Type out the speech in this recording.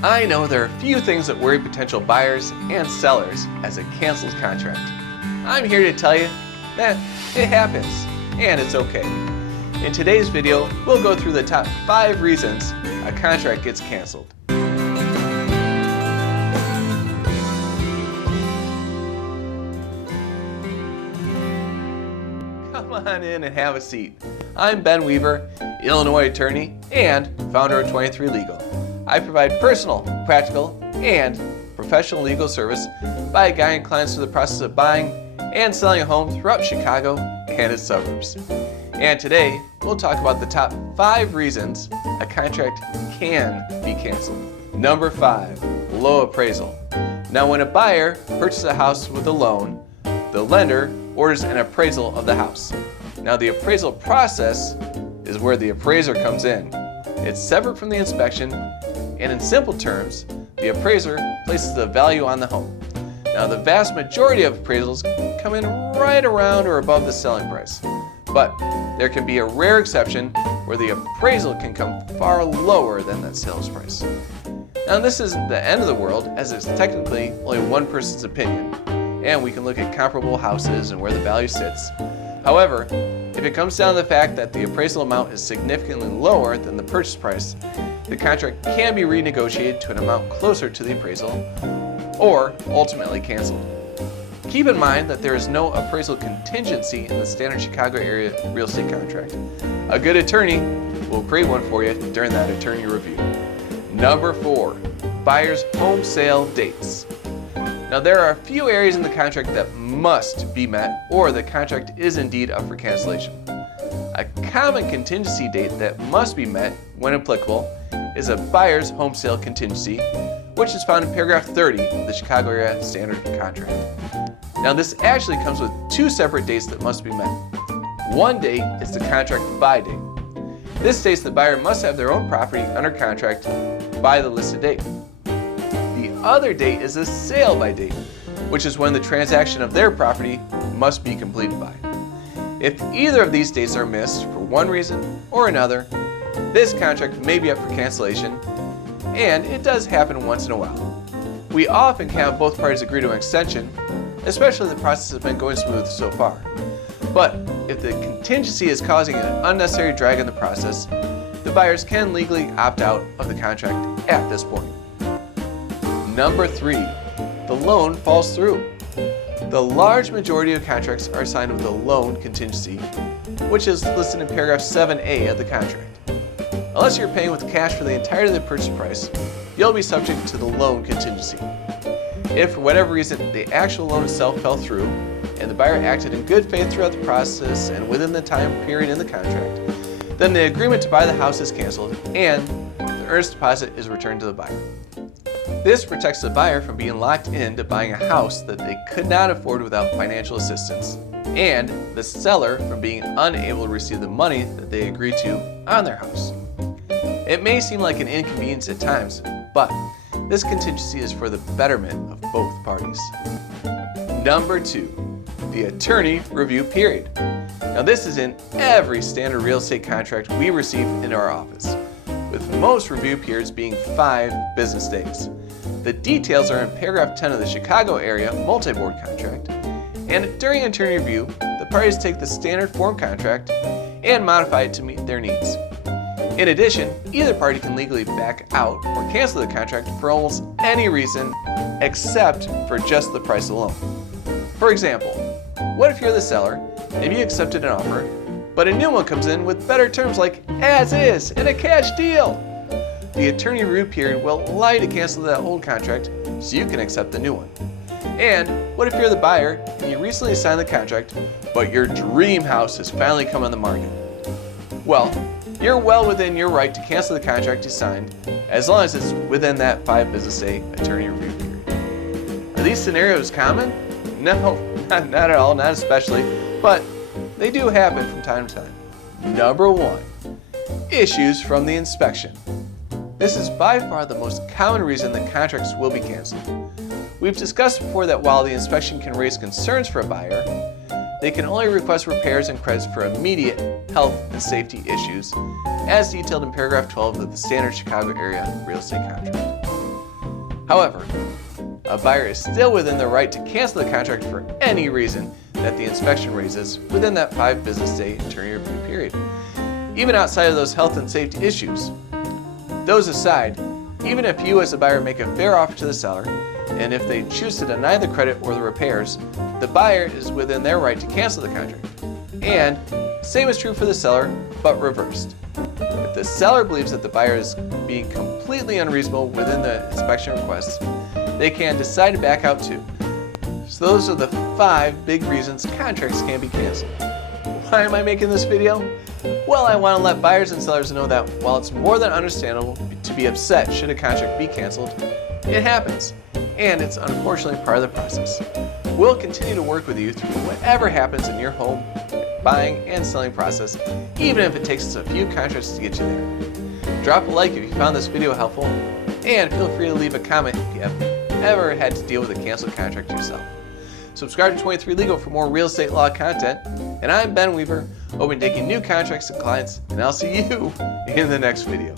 I know there are a few things that worry potential buyers and sellers as a canceled contract. I'm here to tell you that it happens, and it's okay. In today's video, we'll go through the top 5 reasons a contract gets canceled. Come on in and have a seat. I'm Ben Weaver, Illinois attorney and founder of 23 Legal. I provide personal, practical, and professional legal service by guiding clients through the process of buying and selling a home throughout Chicago and its suburbs. And today, we'll talk about the top 5 reasons a contract can be canceled. Number 5, low appraisal. Now, when a buyer purchases a house with a loan, the lender orders an appraisal of the house. Now, the appraisal process is where the appraiser comes in. It's separate from the inspection, and in simple terms, the appraiser places the value on the home. Now, the vast majority of appraisals come in right around or above the selling price, but there can be a rare exception where the appraisal can come far lower than that sales price. Now, this isn't the end of the world, as it's technically only one person's opinion, and we can look at comparable houses and where the value sits. However, if it comes down to the fact that the appraisal amount is significantly lower than the purchase price, the contract can be renegotiated to an amount closer to the appraisal, or ultimately canceled. Keep in mind that there is no appraisal contingency in the standard Chicago area real estate contract. A good attorney will create one for you during that attorney review. Number 4, buyer's home sale dates. Now, there are a few areas in the contract that must be met, or the contract is indeed up for cancellation. A common contingency date that must be met, when applicable, is a buyer's home sale contingency, which is found in paragraph 30 of the Chicago area standard contract. Now, this actually comes with 2 separate dates that must be met. One date is the contract by date. This states the buyer must have their own property under contract by the listed date. The other date is a sale by date, which is when the transaction of their property must be completed by. If either of these dates are missed for one reason or another, this contract may be up for cancellation, and it does happen once in a while. We often have both parties agree to an extension, especially if the process has been going smooth so far. But if the contingency is causing an unnecessary drag in the process, the buyers can legally opt out of the contract at this point. Number 3, the loan falls through. The large majority of contracts are signed with a loan contingency, which is listed in paragraph 7A of the contract. Unless you're paying with cash for the entirety of the purchase price, you'll be subject to the loan contingency. If for whatever reason the actual loan itself fell through, and the buyer acted in good faith throughout the process and within the time period in the contract, then the agreement to buy the house is canceled and the earnest deposit is returned to the buyer. This protects the buyer from being locked into buying a house that they could not afford without financial assistance, and the seller from being unable to receive the money that they agreed to on their house. It may seem like an inconvenience at times, but this contingency is for the betterment of both parties. Number 2, the attorney review period. Now, this is in every standard real estate contract we receive in our office, with most review periods being 5 business days. The details are in paragraph 10 of the Chicago area multi-board contract, and during attorney review, the parties take the standard form contract and modify it to meet their needs. In addition, either party can legally back out or cancel the contract for almost any reason except for just the price alone. For example, what if you're the seller and you accepted an offer, but a new one comes in with better terms like as is and a cash deal? The attorney review period will allow you to cancel that old contract so you can accept the new one. And what if you're the buyer and you recently signed the contract, but your dream house has finally come on the market? Well, you're well within your right to cancel the contract you signed as long as it's within that 5 business day attorney review period. Are these scenarios common? No, not at all, not especially, but they do happen from time to time. Number 1, issues from the inspection. This is by far the most common reason that contracts will be canceled. We've discussed before that while the inspection can raise concerns for a buyer, they can only request repairs and credits for immediate health and safety issues, as detailed in paragraph 12 of the standard Chicago area real estate contract. However, a buyer is still within their right to cancel the contract for any reason that the inspection raises within that 5 business day attorney review period, even outside of those health and safety issues. Those aside, even if you as a buyer make a fair offer to the seller, and if they choose to deny the credit or the repairs, the buyer is within their right to cancel the contract. And same is true for the seller, but reversed. If the seller believes that the buyer is being completely unreasonable within the inspection requests, they can decide to back out too. So those are the 5 big reasons contracts can be canceled. Why am I making this video? Well, I want to let buyers and sellers know that while it's more than understandable to be upset should a contract be canceled, it happens, and it's unfortunately part of the process. We'll continue to work with you through whatever happens in your home buying and selling process, even if it takes us a few contracts to get you there. Drop a like if you found this video helpful, and feel free to leave a comment if you have ever had to deal with a canceled contract yourself. Subscribe to 23 Legal for more real estate law content, and I'm Ben Weaver, open taking new contracts to clients, and I'll see you in the next video.